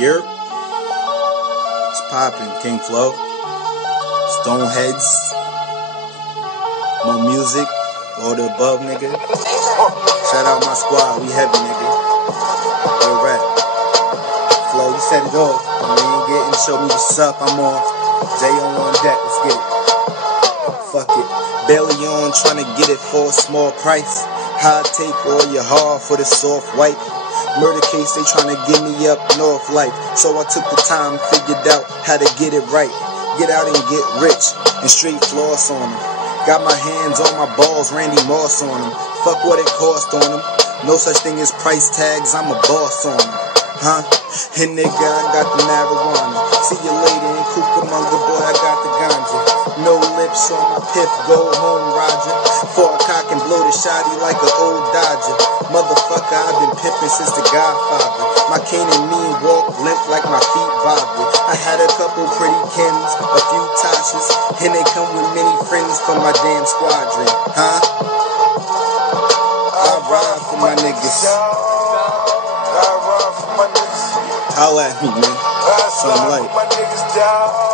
Yerp. It's poppin', King Flow. Stoneheads. More music. All the above, nigga. Shout out my squad. We heavy, nigga. Real rap. Flow, you set it off. You ain't getting, show me what's up. I'm on. J.O. on deck. Let's get it. Fuck it. Belly on, trying to get it for a small price. High take all your hard for the soft white. Murder case, they tryna give me up north life. So I took the time, figured out how to get it right. Get out and get rich, and straight floss on them. Got my hands on my balls, Randy Moss on them. Fuck what it cost on them. No such thing as price tags, I'm a boss on them. Huh? And nigga, I got the marijuana. See you later in Cucamonga, boy, I got the ganja. No lips on my piff, go home, Roger. For a cock and blow the shotty like an old Dodger. Motherfucker, I've been pimping since the Godfather. My cane and mean walk limp like my feet vibra. I had a couple pretty Kims, a few Tashas, and they come with many friends from my damn squadron. Huh? I ride for my niggas. Holla at me, man. Something like.